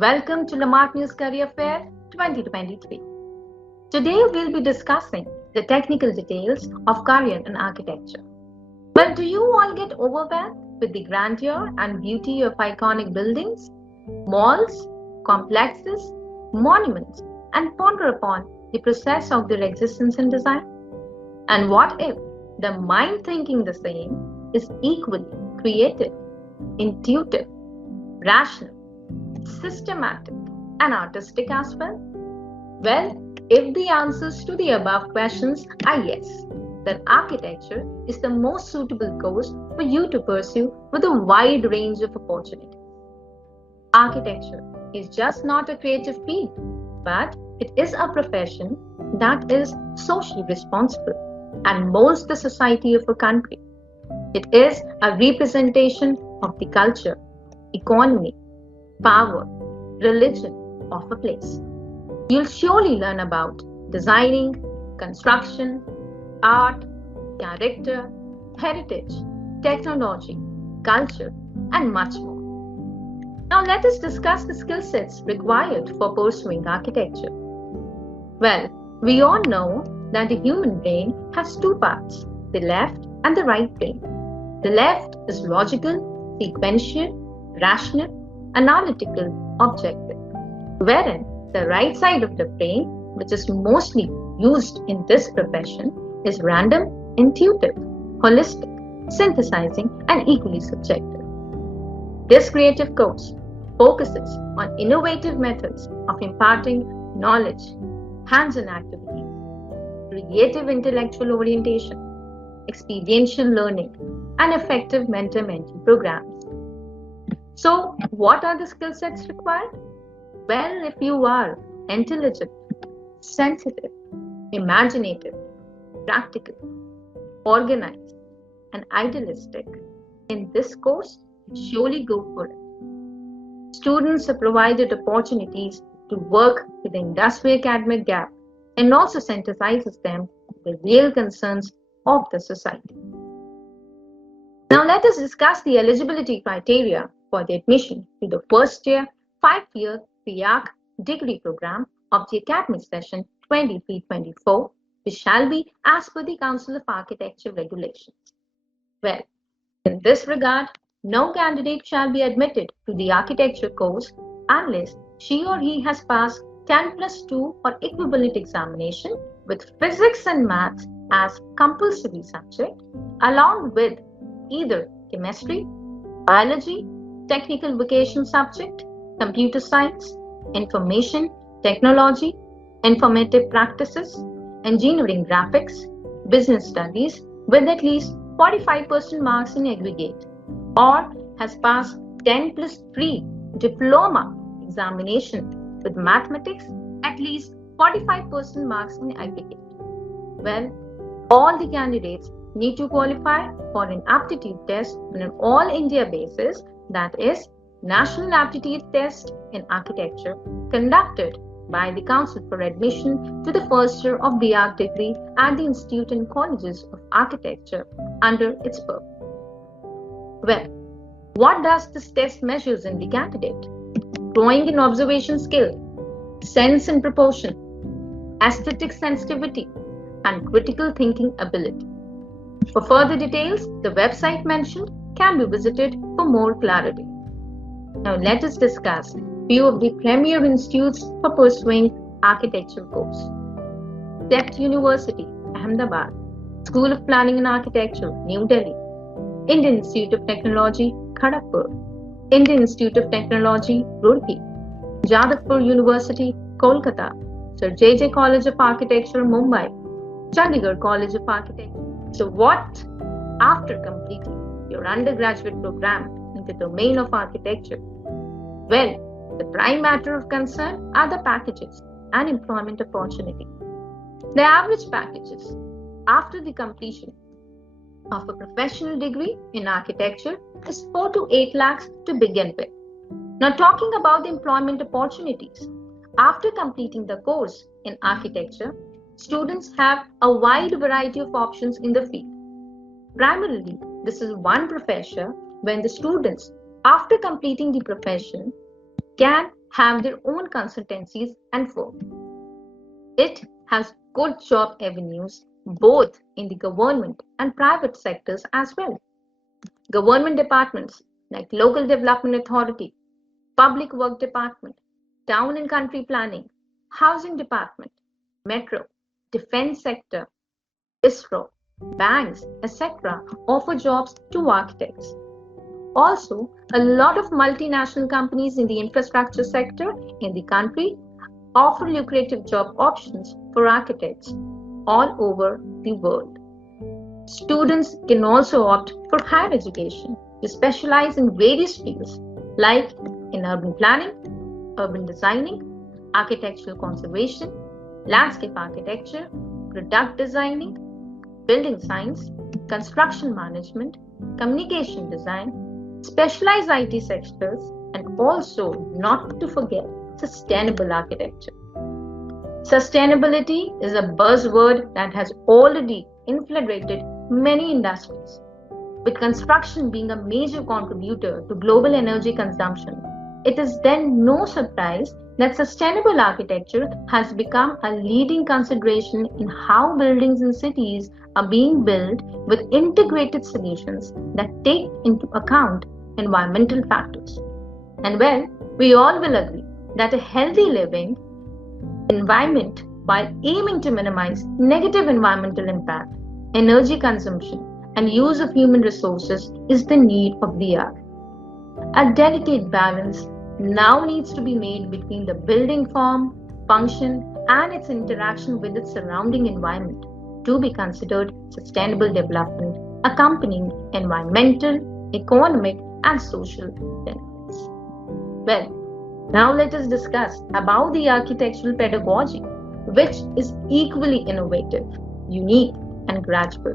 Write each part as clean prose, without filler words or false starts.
Welcome to the Martiniere Career Fair 2023. Today we'll be discussing the technical details of career in architecture. Well, do you all get overwhelmed with the grandeur and beauty of iconic buildings, malls, complexes, monuments, and ponder upon the process of their existence and design? And what if the mind thinking the same is equally creative, intuitive, rational, systematic, and artistic as well? Well, if the answers to the above questions are yes, then architecture is the most suitable course for you to pursue with a wide range of opportunities. Architecture is just not a creative field, but it is a profession that is socially responsible and molds the society of a country. It is a representation of the culture, economy, power, religion of a place. You'll surely learn about designing, construction, art, character, heritage, technology, culture, and much more. Now let us discuss the skill sets required for pursuing architecture. Well, we all know that the human brain has two parts, the left and the right brain. The left is logical, sequential, rational, analytical, objective, wherein the right side of the brain, which is mostly used in this profession, is random, intuitive, holistic, synthesizing, and equally subjective. This creative course focuses on innovative methods of imparting knowledge, hands-on activities, creative intellectual orientation, experiential learning, and effective mentor-mentee programs. So, what are the skill sets required? Well, if you are intelligent, sensitive, imaginative, practical, organized, and idealistic, in this course, surely go for it. Students are provided opportunities to work with the industry academic gap and also synthesizes them with the real concerns of the society. Now let us discuss the eligibility criteria for the admission to the first year 5-year PARC degree program of the academic session 23-24, which shall be as per the Council of Architecture regulations. Well, in this regard, no candidate shall be admitted to the architecture course unless she or he has passed 10+2 or equivalent examination with physics and maths as compulsory subject, along with either chemistry, biology, technical vocational subject, computer science, information, technology, informative practices, engineering graphics, business studies with at least 45% marks in aggregate, or has passed 10+3 diploma examination with mathematics at least 45% marks in aggregate. Well, all the candidates need to qualify for an aptitude test on an all India basis, that is National Aptitude Test in Architecture, conducted by the Council for Admission to the first year of BArch degree at the Institute and Colleges of Architecture under its purview. Well, what does this test measures in the candidate? Drawing and observation skill, sense and proportion, aesthetic sensitivity, and critical thinking ability. For further details, the website mentioned can be visited for more clarity. Now let us discuss few of the premier institutes for pursuing architecture course. Tech University, Ahmedabad, School of Planning and Architecture, New Delhi, Indian Institute of Technology, Kharagpur, Indian Institute of Technology, Roorkee, Jadavpur University, Kolkata, Sir J.J. College of Architecture, Mumbai, Chandigarh College of Architecture. So what after completing your undergraduate program in the domain of architecture? Well, the prime matter of concern are the packages and employment opportunity. The average packages after the completion of a professional degree in architecture is 4 to 8 lakhs to begin with. Now talking about the employment opportunities, after completing the course in architecture, students have a wide variety of options in the field. Primarily, this is one profession when the students, after completing the profession, can have their own consultancies and firms. It has good job avenues both in the government and private sectors as well. Government departments like Local Development Authority, Public Work Department, Town and Country Planning, Housing Department, Metro, Defense Sector, ISRO, banks, etc. offer jobs to architects. Also, a lot of multinational companies in the infrastructure sector in the country offer lucrative job options for architects all over the world. Students can also opt for higher education to specialize in various fields like in urban planning, urban designing, architectural conservation, landscape architecture, product designing, building science, construction management, communication design, specialized IT sectors, and also not to forget sustainable architecture. Sustainability is a buzzword that has already infiltrated many industries. With construction being a major contributor to global energy consumption, it is then no surprise that sustainable architecture has become a leading consideration in how buildings in cities are being built with integrated solutions that take into account environmental factors. And well, we all will agree that a healthy living environment while aiming to minimize negative environmental impact, energy consumption, and use of human resources is the need of the hour. A delicate balance now needs to be made between the building form, function, and its interaction with its surrounding environment to be considered sustainable development, accompanying environmental, economic, and social benefits. Well, now let us discuss about the architectural pedagogy, which is equally innovative, unique, and gradual,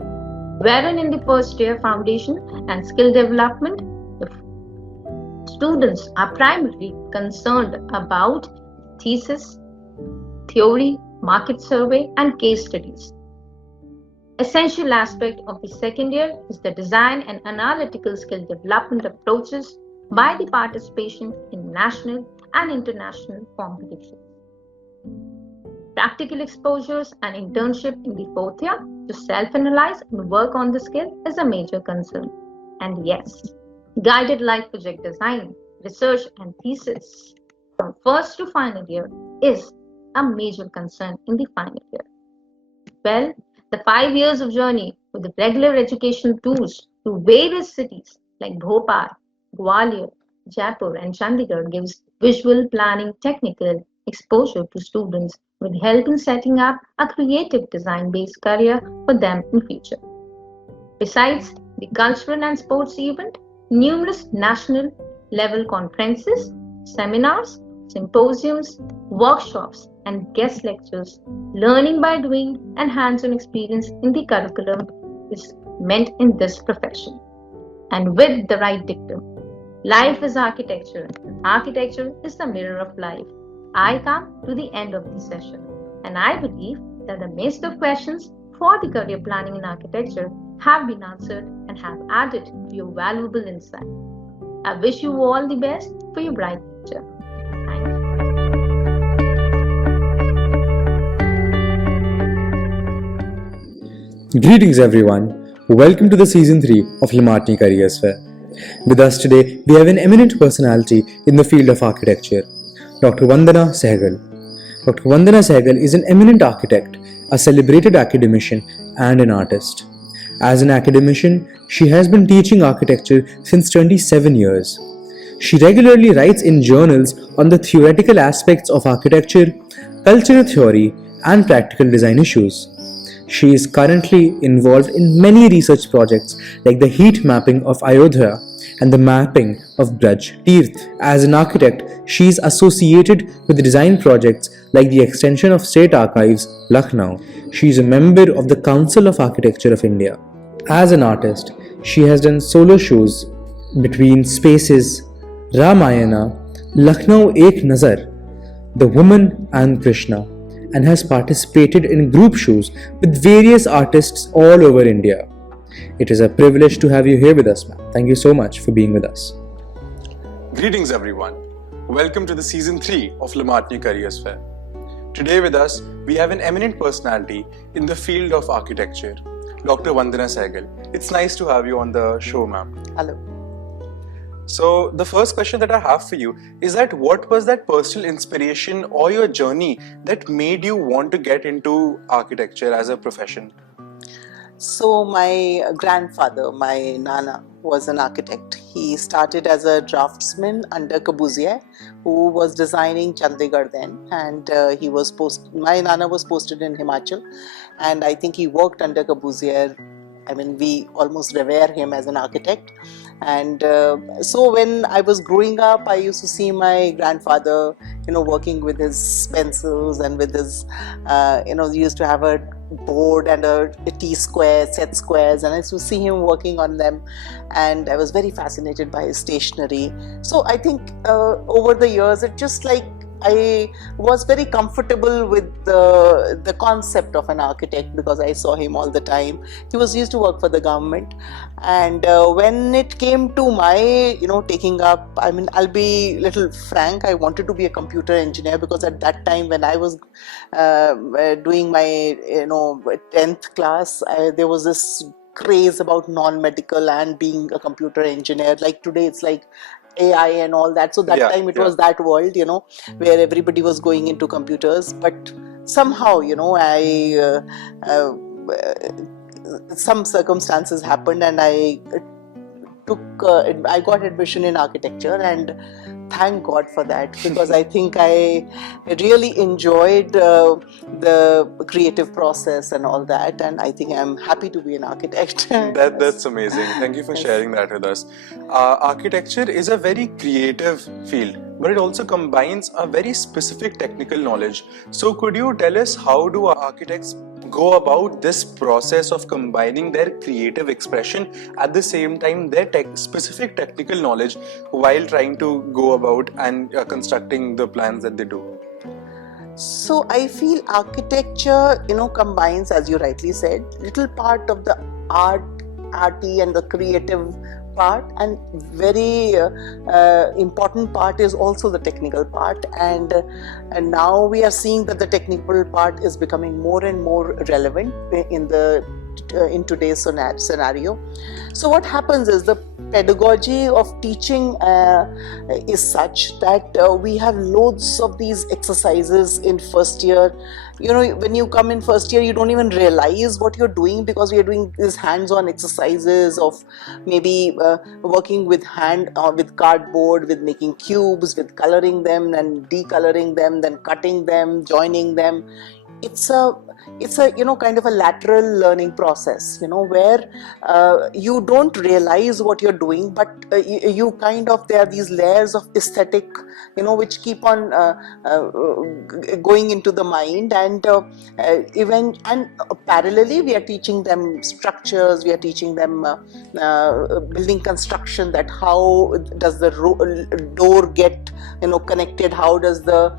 wherein in the first year foundation and skill development, the students are primarily concerned about thesis, theory, market survey, and case studies. Essential aspect of the second year is the design and analytical skill development approaches by the participation in national and international competitions. Practical exposures and internship in the fourth year to self-analyze and work on the skill is a major concern. And yes, guided life project design, research and thesis from first to final year is a major concern in the final year. Well, the 5 years of journey with the regular educational tours to various cities like Bhopal, Gwalior, Jaipur and Chandigarh gives visual planning technical exposure to students with help in setting up a creative design-based career for them in future. Besides the cultural and sports event, numerous national level conferences, seminars, symposiums, workshops and guest lectures, learning by doing and hands-on experience in the curriculum is meant in this profession. And with the right dictum, life is architecture and architecture is the mirror of life. I come to the end of this session and I believe that the list of questions for the career planning in architecture have been answered and have added to your valuable insight. I wish you all the best for your bright future. Thank you. Greetings everyone, welcome to the season 3 of Martiniere Career Cell. With us today, we have an eminent personality in the field of architecture, Dr. Vandana Sehgal. Dr. Vandana Sehgal is an eminent architect, a celebrated academician and an artist. As an academician, she has been teaching architecture since 27 years. She regularly writes in journals on the theoretical aspects of architecture, cultural theory, and practical design issues. She is currently involved in many research projects like the heat mapping of Ayodhya and the mapping of Braj Tirth. As an architect, she is associated with design projects like the extension of State Archives, Lucknow. She is a member of the Council of Architecture of India. As an artist, she has done solo shows between Spaces, Ramayana, Lucknow Ek Nazar, The Woman and Krishna, and has participated in group shows with various artists all over India. It is a privilege to have you here with us, ma'am. Thank you so much for being with us. Greetings everyone. Welcome to the season 3 of Martiniere Career Fair. Today with us, we have an eminent personality in the field of architecture, Dr. Vandana Sehgal. It's nice to have you on the show, ma'am. Hello. So, the first question that I have for you is that what was that personal inspiration or your journey that made you want to get into architecture as a profession? So my grandfather, my Nana, was an architect. He started as a draftsman under Corbusier, who was designing Chandigarh then, and my Nana was posted in Himachal, and I think he worked under Corbusier. I mean, we almost revere him as an architect. And so when I was growing up, I used to see my grandfather, working with his pencils and with his, he used to have a board and a T-square, set squares, and I used to see him working on them, and I was very fascinated by his stationery. So I think over the years, it just like I was very comfortable with the concept of an architect because I saw him all the time. He used to work for the government, and when it came to my taking up, I mean, I'll be little frank, I wanted to be a computer engineer because at that time when I was doing my 10th class, there was this craze about non-medical and being a computer engineer. Like today it's like AI and all that. So that time it was that world, where everybody was going into computers. But somehow, some circumstances happened, and I got admission in architecture, and thank God for that, because I think I really enjoyed the creative process and all that, and I think I'm happy to be an architect. That's amazing. Thank you for sharing that with us. Architecture is a very creative field, but it also combines a very specific technical knowledge. So could you tell us, how do architects go about this process of combining their creative expression at the same time their specific technical knowledge while trying to go about and constructing the plans that they do? So I feel architecture, combines, as you rightly said, little part of the arty and the creative part, and very important part is also the technical part, and now we are seeing that the technical part is becoming more and more relevant in today's scenario. So what happens is the pedagogy of teaching is such that we have loads of these exercises in first year. When you come in first year, you don't even realize what you're doing, because we are doing these hands-on exercises of maybe working with with cardboard, with making cubes, with coloring them and decoloring them, then cutting them, joining them. It's a kind of a lateral learning process, where you don't realize what you're doing, but you kind of, there are these layers of aesthetic, which keep on going into the mind, and parallelly we are teaching them structures, we are teaching them building construction, that how does the door get connected, how does the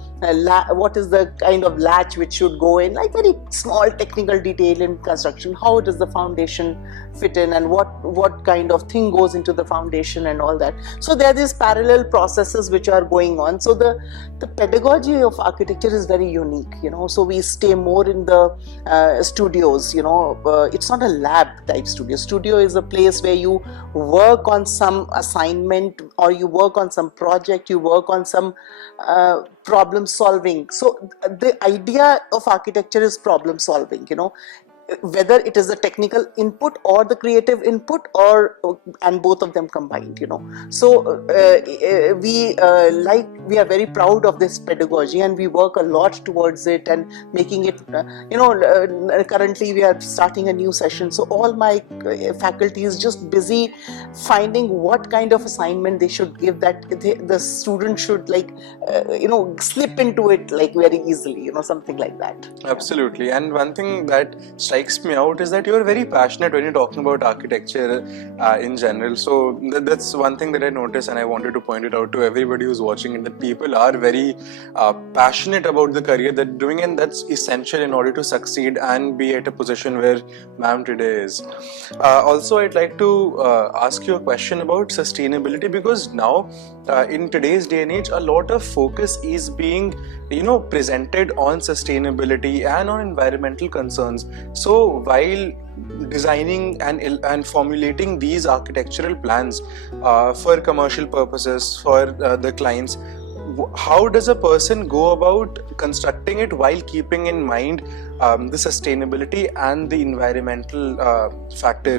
what is the kind of latch which should go in, like very small technical detail in construction. How does the foundation fit in, and what kind of thing goes into the foundation and all that. So there are these parallel processes which are going on. So the pedagogy of architecture is very unique, so we stay more in the studios, it's not a lab type studio. Studio is a place where you work on some assignment, or you work on some project, you work on some problem solving. So the idea of architecture is problem solving, whether it is the technical input or the creative input, and both of them combined. So we are very proud of this pedagogy, and we work a lot towards it and making it. Currently we are starting a new session, so all my faculty is just busy finding what kind of assignment they should give, that the student should slip into it like very easily, something like that. Absolutely. And one thing that strikes strikes me out is that you are very passionate when you're talking about architecture in general. So that's one thing that I noticed, and I wanted to point it out to everybody who's watching it, that people are very passionate about the career that they're doing, and that's essential in order to succeed and be at a position where ma'am today is. Also, I'd like to ask you a question about sustainability, because now in today's day and age, a lot of focus is being presented on sustainability and on environmental concerns. So while designing and formulating these architectural plans for commercial purposes for the clients, how does a person go about constructing it while keeping in mind the sustainability and the environmental factor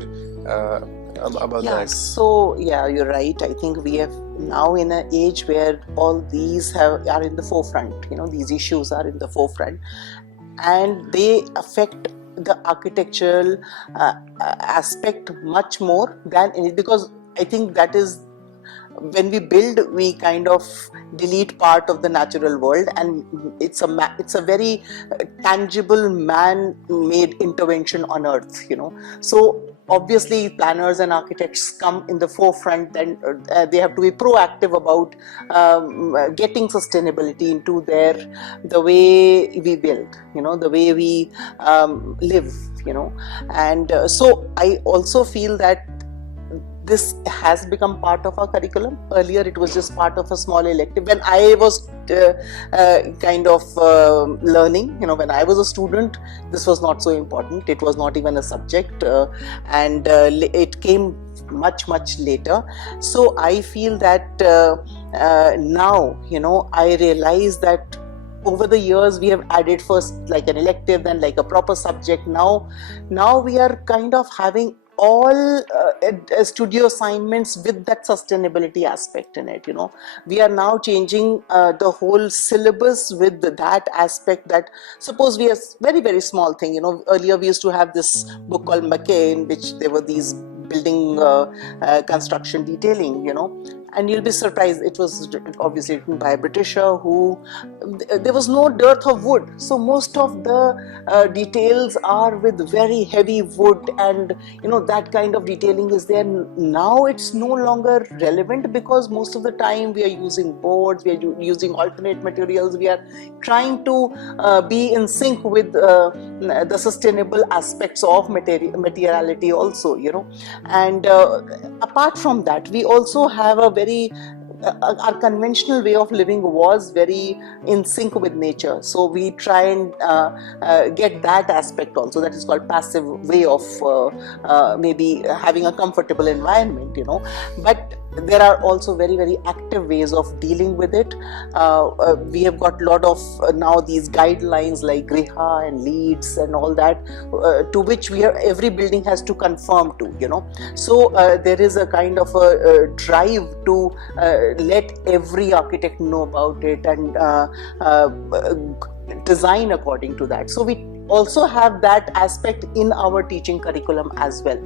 about that? So you're right. I think we have now in an age where all these are in the forefront. These issues are in the forefront, and they affect the architectural aspect much more than any, because I think that is when we build, we kind of delete part of the natural world, and it's a very tangible man-made intervention on earth. So obviously planners and architects come in the forefront, and they have to be proactive about getting sustainability into the way we build, the way we live, and so I also feel that this has become part of our curriculum. Earlier it was just part of a small elective. When I was learning, when I was a student, this was not so important. It was not even a subject, and it came much later. So I feel that now, I realize that over the years we have added first like an elective, then like a proper subject. Now we are kind of having all studio assignments with that sustainability aspect in it. We are now changing the whole syllabus with that aspect. That suppose we are very, very small thing, earlier we used to have this book called McKay, in which there were these building construction detailing, and you'll be surprised, it was obviously written by a Britisher who, there was no dearth of wood, so most of the details are with very heavy wood, and that kind of detailing is there. Now it's no longer relevant, because most of the time we are using boards, we are using alternate materials, we are trying to be in sync with the sustainable aspects of materiality also, and apart from that, we also have a very our conventional way of living was very in sync with nature, so we try and get that aspect also. That is called passive way of maybe having a comfortable environment, but there are also very, very active ways of dealing with it. We have got a lot of now these guidelines like Griha and Leeds and all that, to which every building has to conform to, so there is a kind of a drive to let every architect know about it and design according to that. So we also have that aspect in our teaching curriculum as well,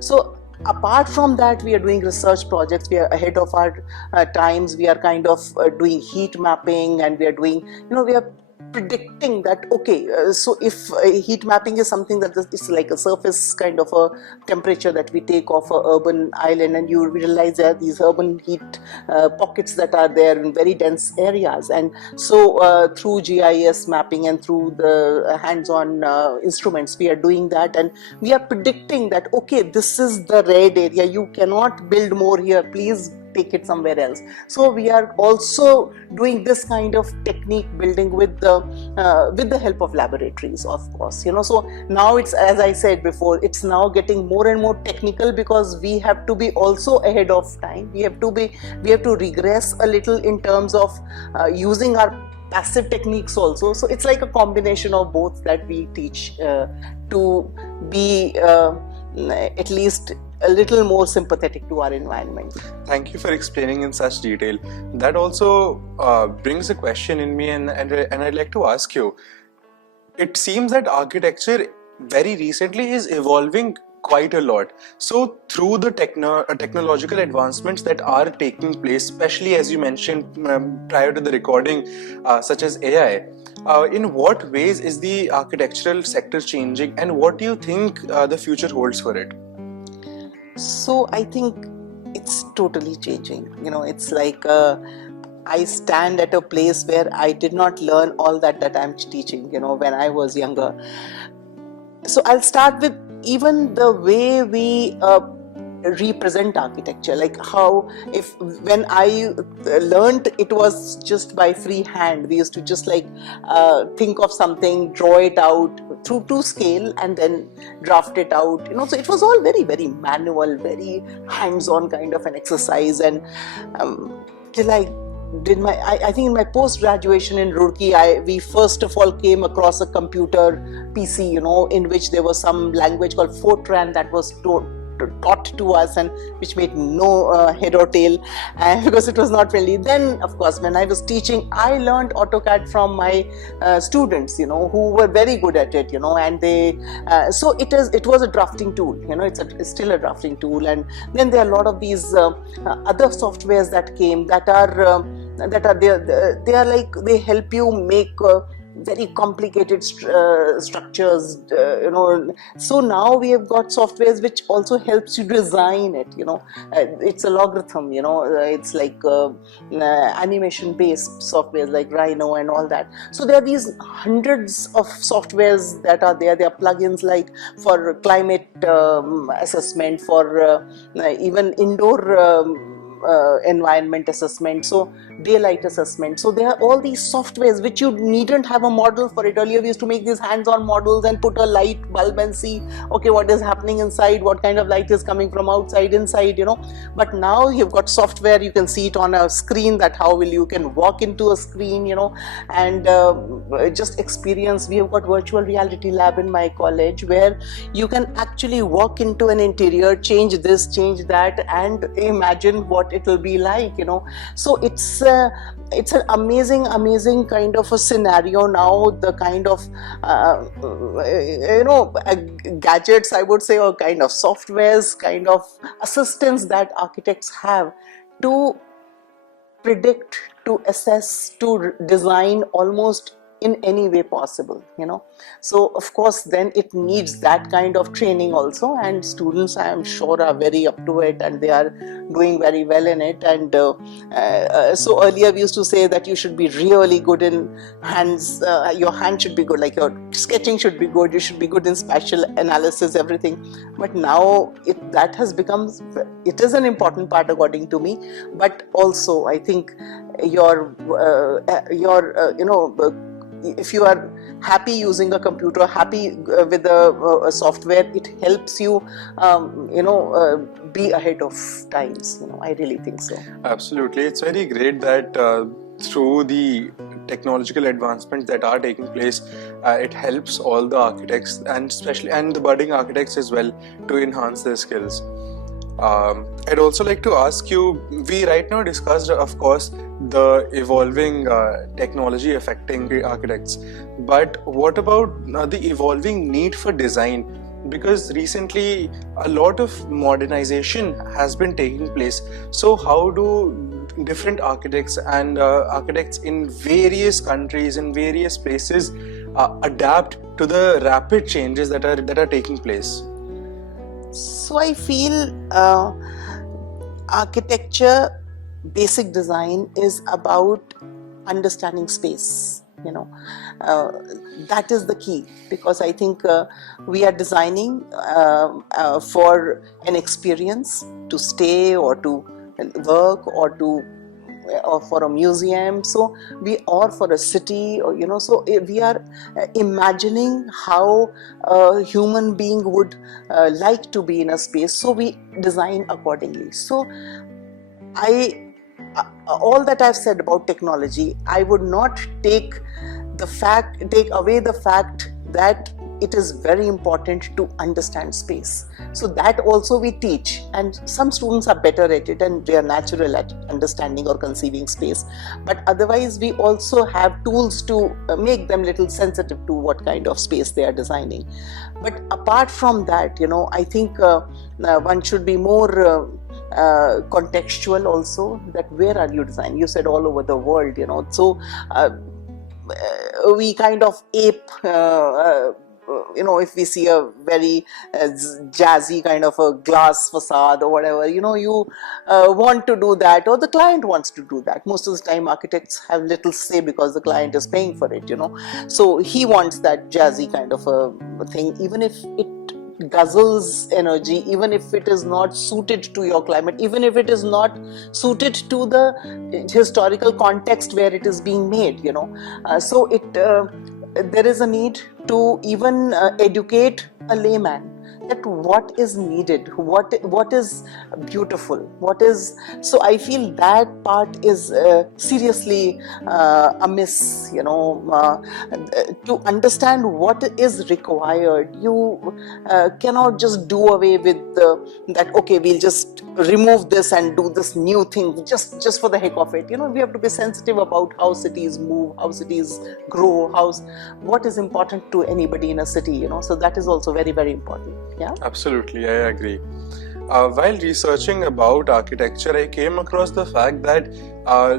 so apart from that, we are doing research projects. We are ahead of our times. We are kind of doing heat mapping, and we are doing, we are predicting that, okay, so if heat mapping is something that is like a surface kind of a temperature that we take off a urban island, and you realize there are these urban heat pockets that are there in very dense areas, and so through GIS mapping and through the hands-on instruments, we are doing that, and we are predicting that, okay, this is the red area, you cannot build more here, please take it somewhere else. So we are also doing this kind of technique building with the help of laboratories, of course, so now it's, as I said before, it's now getting more and more technical, because we have to be also ahead of time. We have to regress a little in terms of using our passive techniques also. So it's like a combination of both that we teach to be at least a little more sympathetic to our environment. Thank you for explaining in such detail. That also brings a question in me, and I'd like to ask you. It seems that architecture very recently is evolving quite a lot. So through the technological advancements that are taking place, especially as you mentioned prior to the recording, such as AI, in what ways is the architectural sector changing, and what do you think the future holds for it? So I think it's totally changing. It's like I stand at a place where I did not learn all that I'm teaching, when I was younger. So I'll start with even the way we represent architecture, like how when I learned, it was just by free hand. We used to just like think of something, draw it out through to scale, and then draft it out. So it was all very, very manual, very hands-on kind of an exercise. And till I did I think in my post-graduation in Roorkee, we first of all came across a computer PC, in which there was some language called Fortran that was taught to us, and which made no head or tail, because it was not friendly. Then, of course, when I was teaching, I learned AutoCAD from my students, who were very good at it, and they so it was a drafting tool. It's still a drafting tool. And then there are a lot of these other softwares that came that are there. They are like, they help you make very complicated structures, so now we have got softwares which also helps you design it. It's a logarithm, it's like animation based softwares like Rhino and all that. So there are these hundreds of softwares that are there. There are plugins like for climate assessment, for even indoor environment assessment, so daylight assessment. So there are all these softwares which you needn't have a model for it. Earlier we used to make these hands-on models and put a light bulb and see, okay, what is happening inside, what kind of light is coming from outside, inside, but now you've got software, you can see it on a screen, that how will you can walk into a screen, and just experience. We have got virtual reality lab in my college where you can actually walk into an interior, change this, change that, and imagine what it will be like. So it's an amazing kind of a scenario now. The kind of gadgets, I would say, or kind of softwares, kind of assistants that architects have to predict, to assess, to design almost in any way possible. So of course then it needs that kind of training also, and students, I am sure, are very up to it and they are doing very well in it. And so earlier we used to say that you should be really good in hands, your hand should be good, like your sketching should be good, you should be good in spatial analysis, everything. But now that has become, it is an important part according to me. But also I think your if you are happy using a computer, happy with a software, it helps you be ahead of times. I really think so. Absolutely. It's very great that through the technological advancements that are taking place, it helps all the architects, and especially the budding architects as well, to enhance their skills. I'd also like to ask you, we right now discussed, of course, the evolving technology affecting the architects, but what about the evolving need for design? Because recently a lot of modernization has been taking place. So how do different architects and architects in various countries, in various places, adapt to the rapid changes that are taking place? So I feel architecture, basic design is about understanding space. That is the key, because I think we are designing for an experience, to stay or to work or for a museum, so or for a city, or so we are imagining how a human being would like to be in a space, so we design accordingly. So all that I've said about technology, I would not take away the fact that it is very important to understand space. So that also we teach, and some students are better at it and they are natural at understanding or conceiving space, but otherwise we also have tools to make them little sensitive to what kind of space they are designing. But apart from that, I think one should be more contextual also, that where are you designing? You said all over the world, so we kind of ape if we see a very jazzy kind of a glass facade or whatever, you want to do that, or the client wants to do that. Most of the time architects have little say because the client is paying for it, so he wants that jazzy kind of a thing, even if it guzzles energy, even if it is not suited to your climate, even if it is not suited to the historical context where it is being made, so there is a need to even educate a layman that what is needed, what is beautiful, what is. So I feel that part is seriously amiss, to understand what is required. You cannot just do away with that, okay, we'll just remove this and do this new thing just for the heck of it. We have to be sensitive about how cities move, how cities grow, what is important to anybody in a city, so that is also very, very important. Yeah, absolutely, I agree. While researching about architecture, I came across the fact that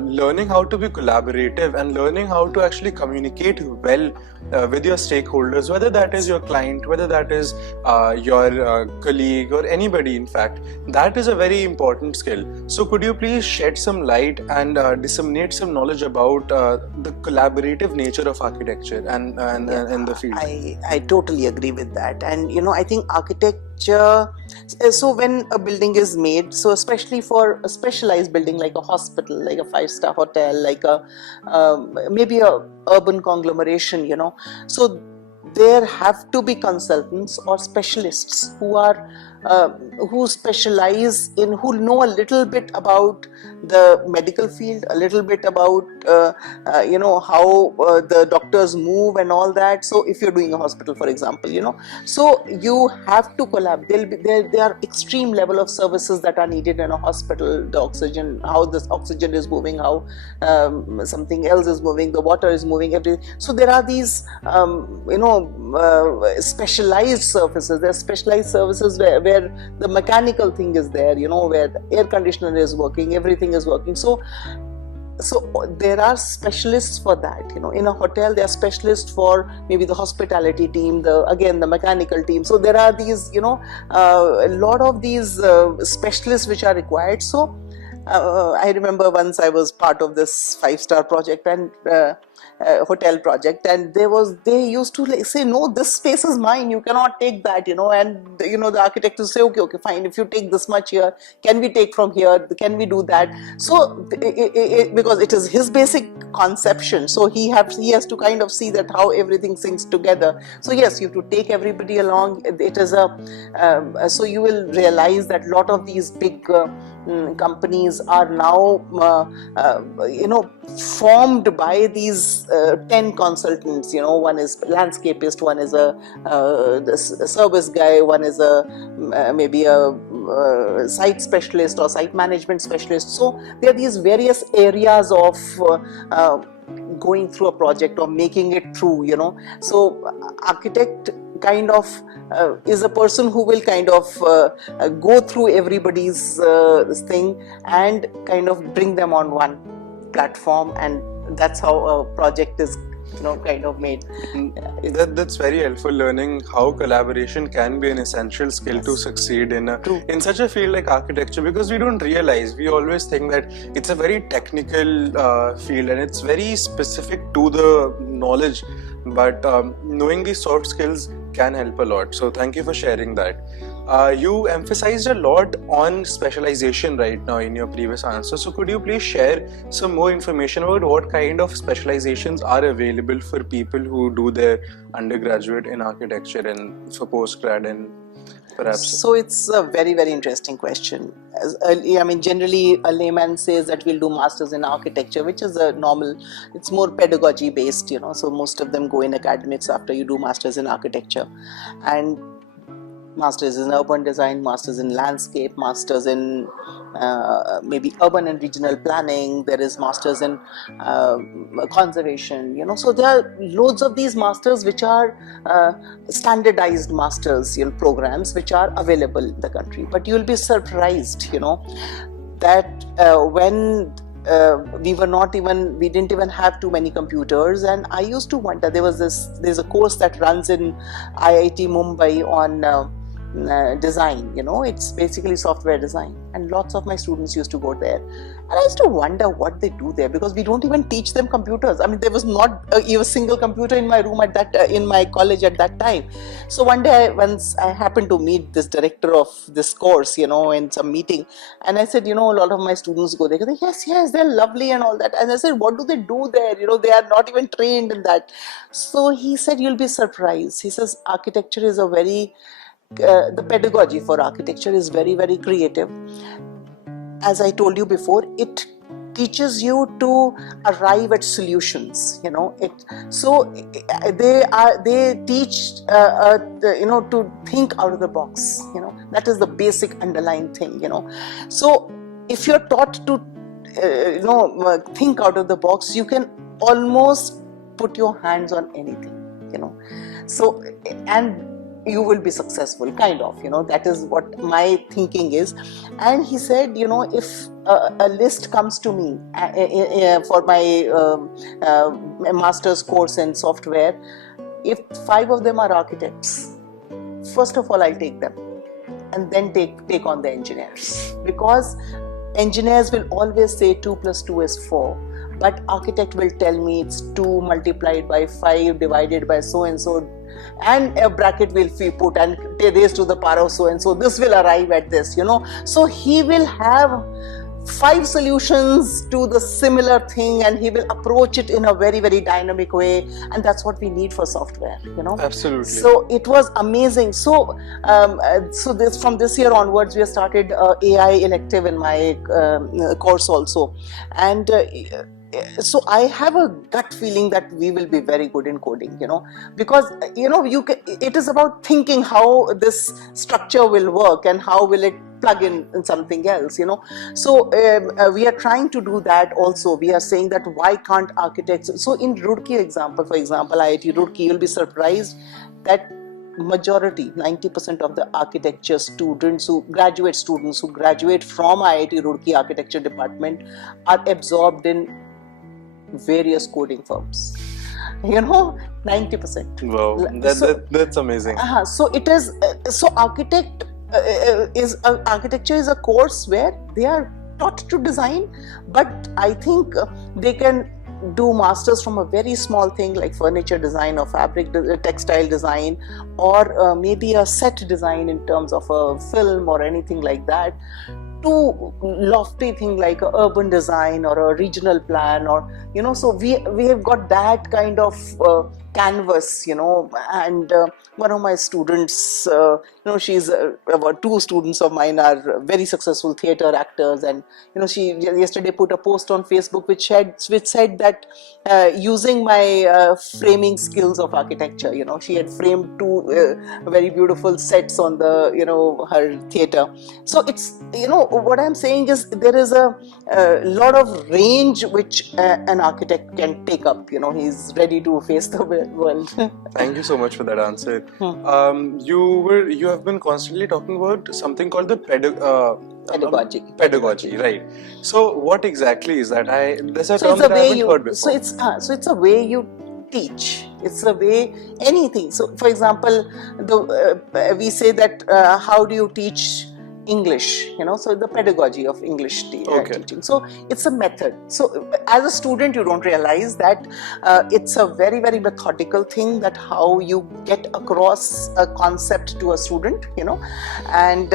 learning how to be collaborative and learning how to actually communicate well with your stakeholders, whether that is your client, whether that is your colleague or anybody, in fact, that is a very important skill. So could you please shed some light and disseminate some knowledge about the collaborative nature of architecture and the field? I totally agree with that. And I think architecture, so when a building is made, so especially for a specialized building like a hospital, like a 5-star hotel, like maybe a urban conglomeration, so there have to be consultants or specialists who specialize in, who know a little bit about the medical field, a little bit about how the doctors move and all that. So if you're doing a hospital, for example, so you have to collaborate. There are extreme level of services that are needed in a hospital. The oxygen, how this oxygen is moving, how something else is moving, the water is moving, everything. So there are these specialized services. There are specialized services where the mechanical thing is there, where the air conditioner is working, everything is working. So there are specialists for that. In a hotel there are specialists for maybe the hospitality team, the mechanical team. So there are these, a lot of these specialists which are required. So I remember once I was part of this 5-star project and hotel project, and they used to say, no, this space is mine, you cannot take that, and the architect will say, okay, fine, if you take this much here, can we take from here, can we do that? So because it is his basic conception, so he has to kind of see that how everything syncs together. So yes, you have to take everybody along. It is so you will realize that a lot of these big companies are now formed by these 10 consultants. One is landscapist, one is a service guy, one is maybe a site specialist or site management specialist. So there are these various areas of going through a project or making it through. So architect kind of is a person who will kind of go through everybody's thing and kind of bring them on one platform, and that's how a project is kind of made. That's very helpful, learning how collaboration can be an essential skill to succeed in such a field like architecture, because we don't realize, we always think that it's a very technical field and it's very specific to the knowledge, but knowing these soft skills can help a lot. So thank you for sharing that. You emphasized a lot on specialization right now in your previous answer. So could you please share some more information about what kind of specializations are available for people who do their undergraduate in architecture and for postgrad perhaps? So it's a very, very interesting question. Generally a layman says that we'll do masters in architecture, which is a normal, it's more pedagogy based, so most of them go in academics after you do masters in architecture. And masters in urban design, masters in landscape, masters in maybe urban and regional planning, there is masters in conservation, so there are loads of these masters which are standardized masters programs which are available in the country. But you'll be surprised that when we didn't even have too many computers, and I used to wonder, there's a course that runs in IIT Mumbai on design, it's basically software design, and lots of my students used to go there, and I used to wonder what they do there, because we don't even teach them computers. There was not even a single computer in my room in my college at that time. So one day, once I happened to meet this director of this course, in some meeting, and I said, a lot of my students go there. They go, yes, they're lovely and all that. And I said, what do they do there? They are not even trained in that. So he said, you'll be surprised. He says, architecture is the pedagogy for architecture is very, very creative. As I told you before, it teaches you to arrive at solutions. So they teach to think out of the box. That is the basic underlying thing. So if you're taught to think out of the box, you can almost put your hands on anything. So and you will be successful, kind of, that is what my thinking is. And he said, if a list comes to me for my master's course in software, if 5 of them are architects, first of all I'll take them, and then take on the engineers, because engineers will always say 2 plus 2 is 4, but architect will tell me it's 2 multiplied by 5 divided by so and so, and a bracket will be put and raised to the power of so and so, this will arrive at this. So he will have 5 solutions to the similar thing, and he will approach it in a very, very dynamic way, and that's what we need for software. Absolutely. So it was amazing. So from this year onwards, we have started AI elective in my course also, and so I have a gut feeling that we will be very good in coding, because it is about thinking how this structure will work and how will it plug in something else. So we are trying to do that also. We are saying that why can't architects, so in Roorkee example, for example, IIT Roorkee, you'll be surprised that majority, 90% of the architecture students, graduate from IIT Roorkee architecture department, are absorbed in various coding firms. 90%. Wow, that's amazing. So it is. So architecture is a course where they are taught to design, but I think they can do masters from a very small thing like furniture design or fabric textile design, or maybe a set design in terms of a film or anything like that, to lofty thing like a urban design or a regional plan, or so we have got that kind of canvas, and one of my students, she's about 2 students of mine are very successful theatre actors, and she yesterday put a post on Facebook which said that using my framing skills of architecture, she had framed 2 very beautiful sets on the her theatre. So it's what I'm saying is there is a lot of range which an architect can take up. He's ready to face the world. Thank you so much for that answer. You have been constantly talking about something called the pedagogy, right? So what exactly is that? There's a term that I haven't heard before. So it's a way you teach. It's a way anything. So for example, we say that how do you teach English, so the pedagogy of English teaching. So it's a method. So as a student, you don't realize that it's a very, very methodical thing, that how you get across a concept to a student, and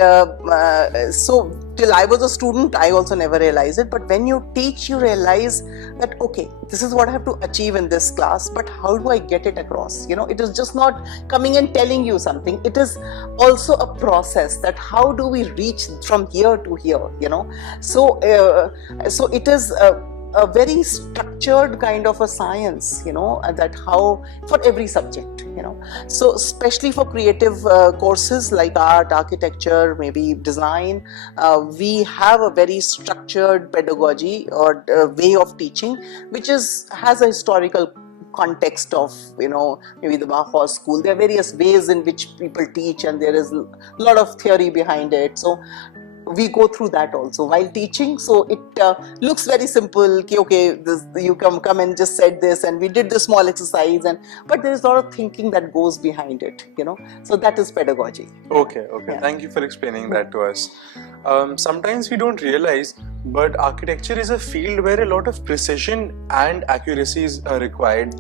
so till I was a student, I also never realized it. But when you teach, you realize that, okay, this is what I have to achieve in this class, but how do I get it across? It is just not coming and telling you something. It is also a process, that how do we reach from here to here, So it is a very structured kind of a science, that how, for every subject, so especially for creative courses like art, architecture, maybe design, we have a very structured pedagogy or way of teaching, which has a historical context of, maybe the Bauhaus school. There are various ways in which people teach, and there is a lot of theory behind it. So we go through that also while teaching. So it looks very simple. Okay, you come and just said this, and we did this small exercise, but there is a lot of thinking that goes behind it. So that is pedagogy. Okay. Yeah. Thank you for explaining that to us. Sometimes we don't realize, but architecture is a field where a lot of precision and accuracies are required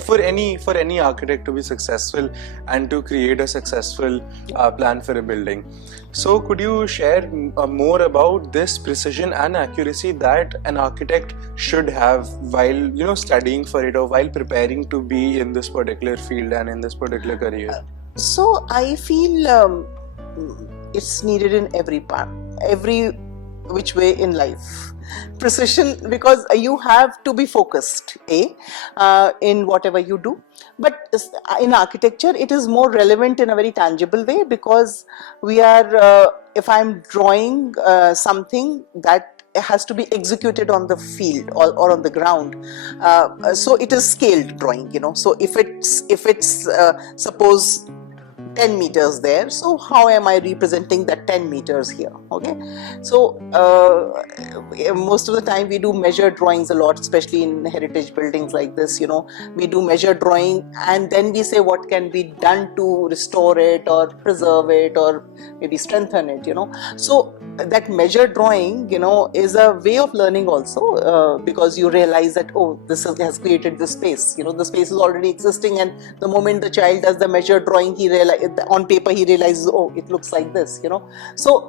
for any architect to be successful and to create a successful plan for a building. So could you share more about this precision and accuracy that an architect should have while studying for it, or while preparing to be in this particular field and in this particular career? So I feel it's needed in every which way in life. Precision, because you have to be focused in whatever you do. But in architecture, it is more relevant in a very tangible way, because we are, if I'm drawing something that has to be executed on the field or on the ground, so it is scaled drawing, so if it's suppose 10 meters there, so how am I representing that 10 meters here? Okay, so most of the time we do measure drawings a lot, especially in heritage buildings like this. We do measure drawing, and then we say what can be done to restore it or preserve it or maybe strengthen it. So that measure drawing is a way of learning also, because you realize that, oh, this has created this space. The space is already existing, and the moment the child does the measure drawing, he realizes on paper, he realizes, oh, it looks like this. So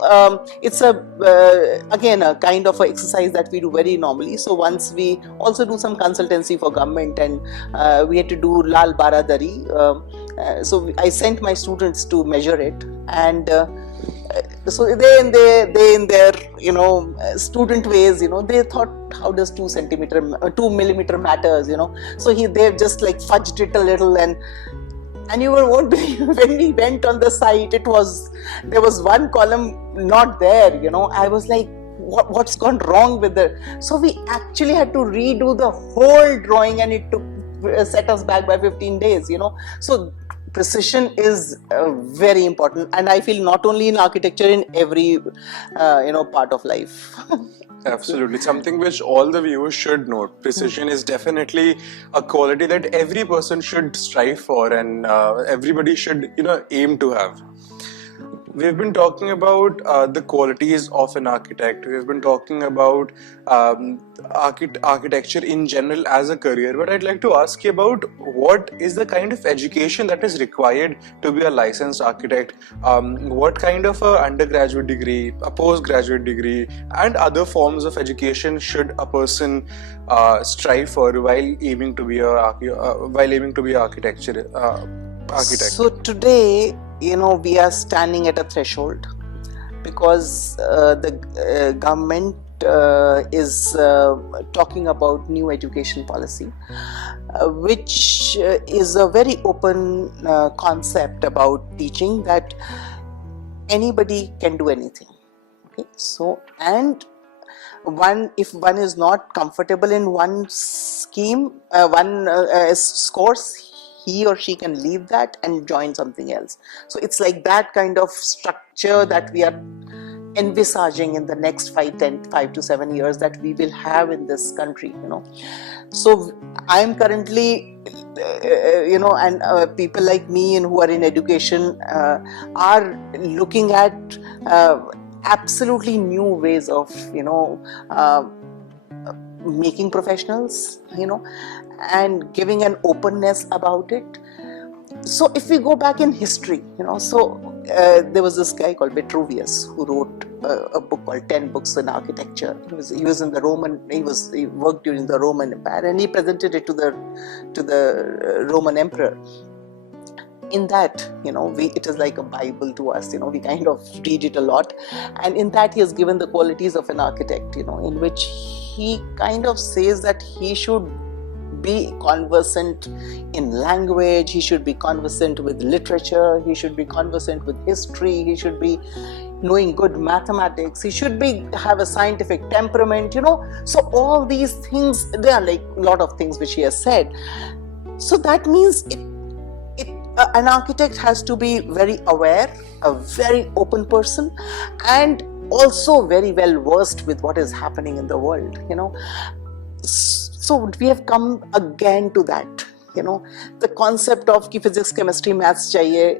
it's again a kind of a exercise that we do very normally. So once we also do some consultancy for government, and we had to do Lal Baradari. So I sent my students to measure it, and so they in their student ways, they thought, how does 2 millimeter matters? So they've just like fudged it a little, and you won't believe, when we went on the site, there was one column not there. I was like, what's gone wrong with it? So we actually had to redo the whole drawing, and it set us back by 15 days. So precision is very important, and I feel not only in architecture, in every part of life. Absolutely, something which all the viewers should know. Precision is definitely a quality that every person should strive for, and everybody should aim to have. We've been talking about the qualities of an architect. We've been talking about architecture in general as a career. But I'd like to ask you about what is the kind of education that is required to be a licensed architect. What kind of a undergraduate degree, a postgraduate degree, and other forms of education should a person strive for while aiming to be an architect? So today, we are standing at a threshold, because the government is talking about new education policy, which is a very open concept about teaching, that anybody can do anything. Okay, so, and if one is not comfortable in one scheme, one course, he or she can leave that and join something else. So it's like that kind of structure that we are envisaging in the next 5 to 7 years that we will have in this country. So I'm currently and people like me and who are in education are looking at absolutely new ways of making professionals, and giving an openness about it. So if we go back in history, there was this guy called Vitruvius who wrote a book called 10 Books in Architecture. He was in the he worked during the Roman Empire, and he presented it to the Roman emperor. In that, it is like a Bible to us. We kind of read it a lot, and in that he has given the qualities of an architect. In which he kind of says that he should be conversant in language, he should be conversant with literature, he should be conversant with history, he should be knowing good mathematics, he should have a scientific temperament, So all these things, there are like a lot of things which he has said. So that means an architect has to be very aware, a very open person, and also very well versed with what is happening in the world, So we have come again to that, the concept of कि physics, chemistry, maths चाहिए,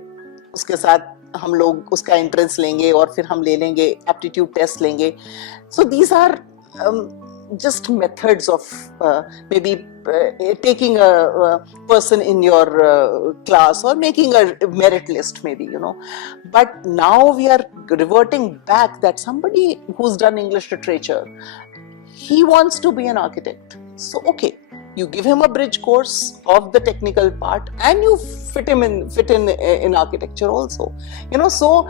उसके साथ हम लोग उसका entrance लेंगे और फिर हम ले लेंगे aptitude test लेंगे. So these are just methods of maybe taking a person in your class or making a merit list maybe, But now we are reverting back that somebody who's done English literature, he wants to be an architect. So okay, you give him a bridge course of the technical part and you fit in architecture also, So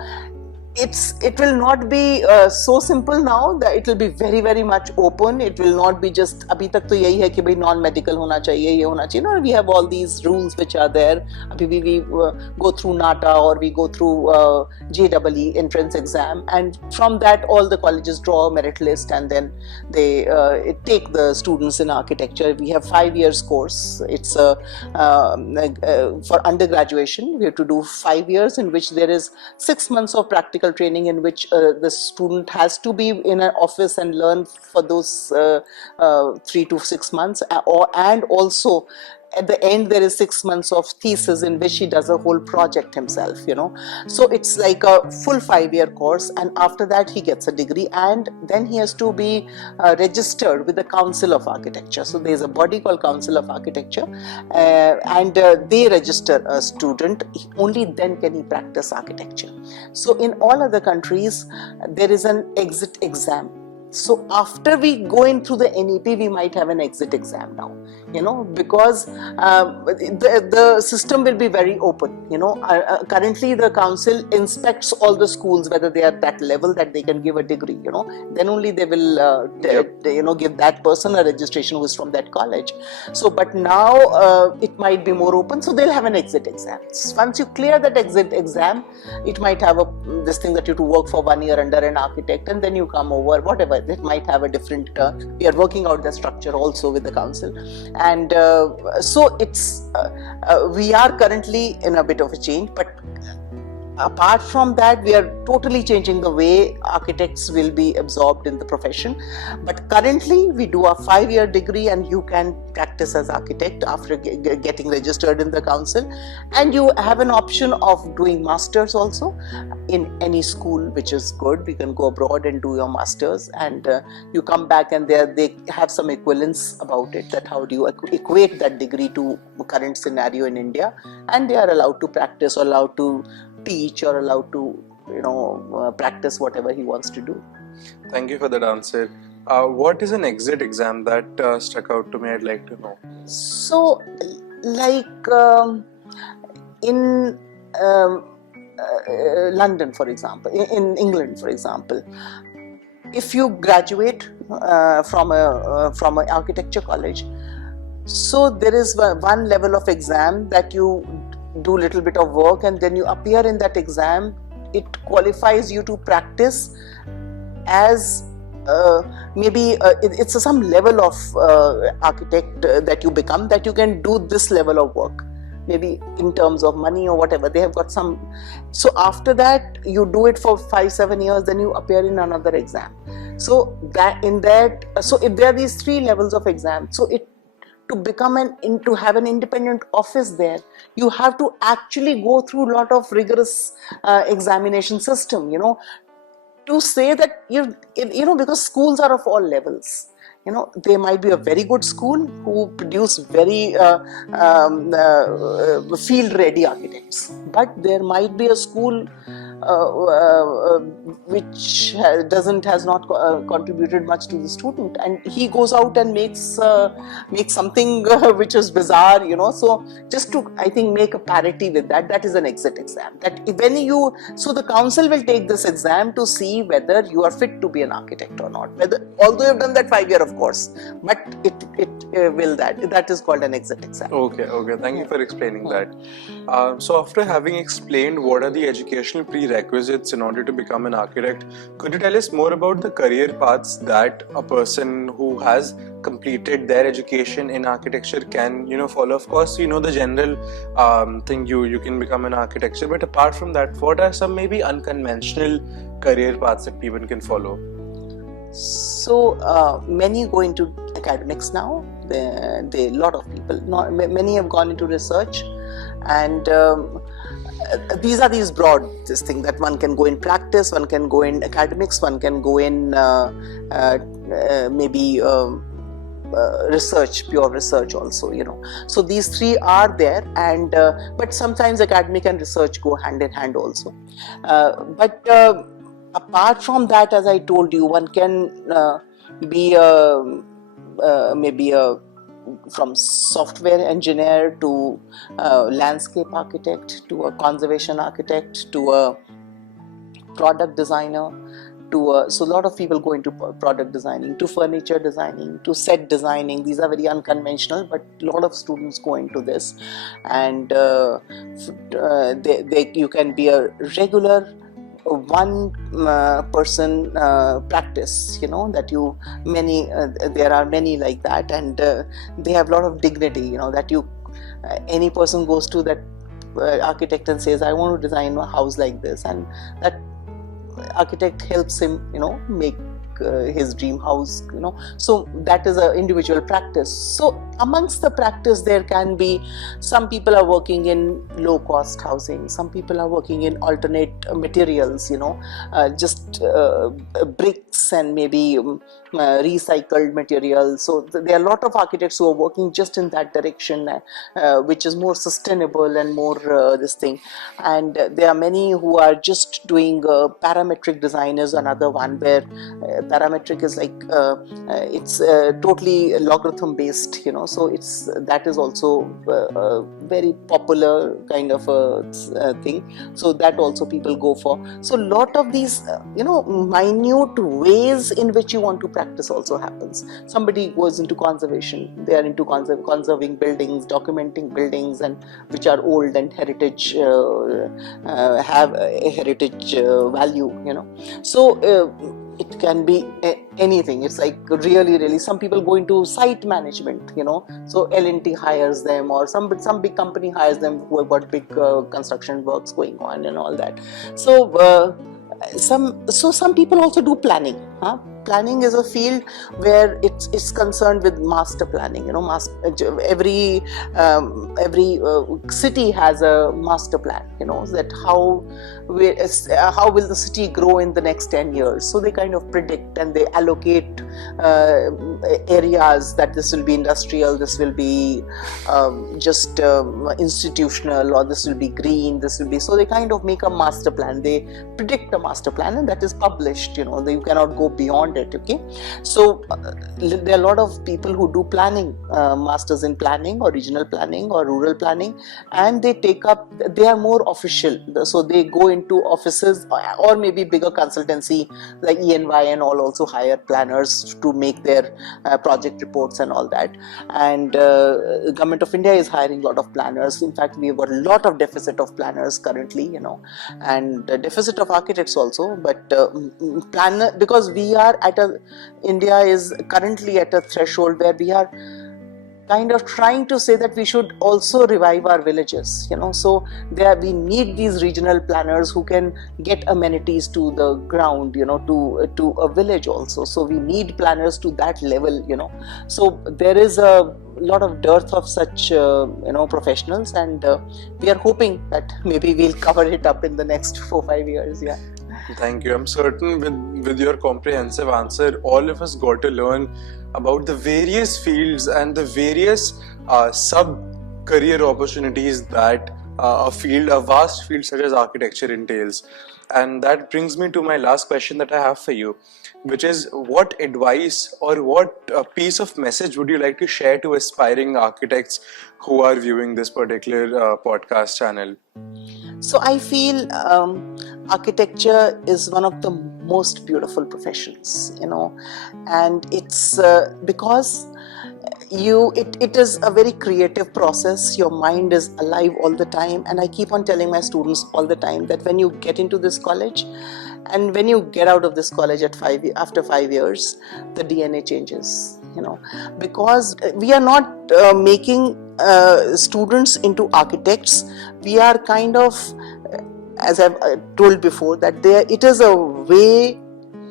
it will not be so simple now, that it will be very very much open. It will not be just अभी तक तो यही है कि भाई non medical होना चाहिए, ये होना चाहिए. No, we have all these rules which are there. अभी we go through NATA or we go through JEE entrance exam, and from that all the colleges draw a merit list, and then they take the students in architecture. We have 5 years course. It's for undergraduation. We have to do 5 years, in which there is 6 months of practical training, in which the student has to be in an office and learn for those 3 to 6 months, and also at the end there is 6 months of thesis in which he does a whole project himself, So it's like a full 5-year course, and after that he gets a degree, and then he has to be registered with the Council of Architecture. So there's a body called Council of Architecture, and they register a student. Only then can he practice architecture. So in all other countries there is an exit exam. So after we go in through the NEP, we might have an exit exam now, because the system will be very open. Currently the council inspects all the schools whether they are at that level that they can give a degree. Then only they will give that person a registration who is from that college. So but now it might be more open, so they'll have an exit exam. Once you clear that exit exam, it might have this thing that you have to work for 1 year under an architect, and then you come over, whatever. It might have a different, we are working out the structure also with the council, and so it's we are currently in a bit of a change, but apart from that, we are totally changing the way architects will be absorbed in the profession. But currently we do a 5-year degree, and you can practice as architect after getting registered in the council, and you have an option of doing masters also in any school, which is good. We can go abroad and do your masters, and you come back, and they have some equivalence about it, that how do you equate that degree to current scenario in India, and they are allowed to practice or allowed to teach or allowed to practice whatever he wants to do. Thank you for that answer. What is an exit exam? That stuck out to me. I'd like to know. So like in London, for example, in England, for example, if you graduate from an architecture college, so there is one level of exam that you do a little bit of work, and then you appear in that exam. It qualifies you to practice as maybe it's some level of architect that you become, that you can do this level of work, maybe in terms of money or whatever. They have got some. So after that you do it for 5-7 years, then you appear in another exam. So so if there are these 3 levels of exam, so to become to have an independent office there, you have to actually go through a lot of rigorous examination system, to say that because schools are of all levels, There might be a very good school who produce very field ready architects, but there might be a school which has not contributed much to the student, and he goes out and makes something which is bizarre, so just to, I think, make a parity with that is an exit exam, that so the council will take this exam to see whether you are fit to be an architect or not, although you've done that 5 year, of course, but it will that is called an exit exam. Okay, thank you for explaining that. So after having explained what are the educational prerequisites in order to become an architect, could you tell us more about the career paths that a person who has completed their education in architecture can follow? Of course, the general thing, you can become an architecture, but apart from that, what are some maybe unconventional career paths that people can follow? So many go into academics now. A lot of people, many have gone into research, and these broad thing that one can go in practice, one can go in academics, one can go in maybe research, pure research also, so these three are there, and but sometimes academic and research go hand in hand also, but apart from that, as I told you, one can be maybe from software engineer to landscape architect to a conservation architect to a product designer so a lot of people go into product designing, to furniture designing, to set designing. These are very unconventional, but a lot of students go into this, and you can be a regular one person practice, that there are many like that, and they have a lot of dignity, that any person goes to that architect and says, I want to design a house like this, and that architect helps him make his dream house, so that is an individual practice. So amongst the practice, there can be, some people are working in low cost housing, some people are working in alternate materials, just bricks and maybe recycled materials. So there are a lot of architects who are working just in that direction, which is more sustainable and more this thing, and there are many who are just doing parametric design is another one, where parametric is like it's totally logarithm based, so that is also a very popular kind of a thing, so that also people go for. So lot of these minute ways in which you want to practice also happens. Somebody goes into conservation, they are into conserving buildings, documenting buildings, and which are old and heritage have a heritage value, so it can be anything. It's like really some people go into site management, so L&T hires them, or some big company hires them who have got big construction works going on and all that. So some people also do planning. Planning is a field where it's concerned with master planning. Every city has a master plan. That how will the city grow in the next 10 years? So they kind of predict and they allocate areas, that this will be industrial, this will be just institutional, or this will be green, this will be. So they kind of make a master plan. They predict a master plan, and that is published. You cannot go beyond it. Okay, so there are a lot of people who do planning, masters in planning or regional planning or rural planning, and they are more official. So they go into offices or maybe bigger consultancy like ENY and all also hire planners to make their project reports and all that. And Government of India is hiring a lot of planners. In fact, we have got a lot of deficit of planners currently, and deficit of architects also. But planner, because we are India is currently at a threshold where we are kind of trying to say that we should also revive our villages, so we need these regional planners who can get amenities to the ground, to a village also. So we need planners to that level, so there is a lot of dearth of such professionals, and we are hoping that maybe we'll cover it up in the next 4-5 years. Thank you. I'm certain with your comprehensive answer, all of us got to learn about the various fields and the various sub-career opportunities that a vast field such as architecture entails. And that brings me to my last question that I have for you, which is what advice or what piece of message would you like to share to aspiring architects who are viewing this particular podcast channel? So I feel architecture is one of the most beautiful professions, and it's because it is a very creative process. Your mind is alive all the time, and I keep on telling my students all the time that when you get into this college and when you get out of this college after 5 years, the DNA changes, because we are not making students into architects. We are kind of, as I've told before, that it is a way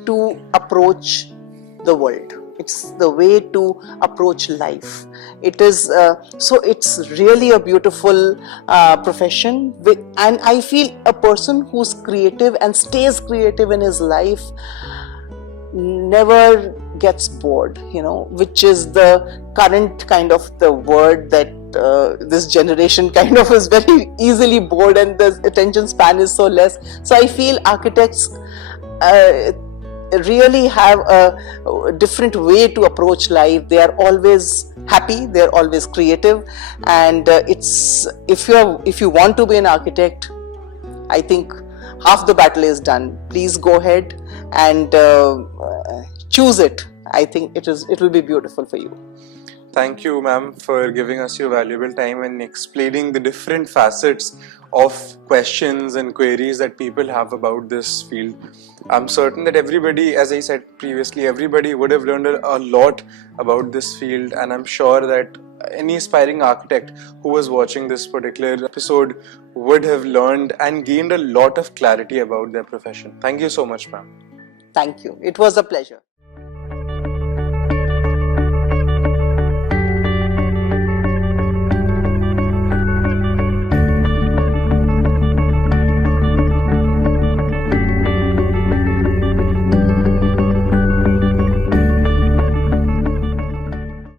to approach the world. It's the way to approach life. It is so it's really a beautiful profession, and I feel a person who's creative and stays creative in his life never gets bored, which is the current kind of the word that this generation kind of is very easily bored, and the attention span is so less. So I feel architects really have a different way to approach life. They are always happy, they're always creative, and it's if you want to be an architect, I think half the battle is done. Please go ahead and choose it. I think it will be beautiful for you. Thank you, ma'am, for giving us your valuable time and explaining the different facets of questions and queries that people have about this field. I'm certain that everybody, as I said previously, everybody would have learned a lot about this field, and I'm sure that any aspiring architect who was watching this particular episode would have learned and gained a lot of clarity about their profession. Thank you so much, ma'am. Thank you. It was a pleasure.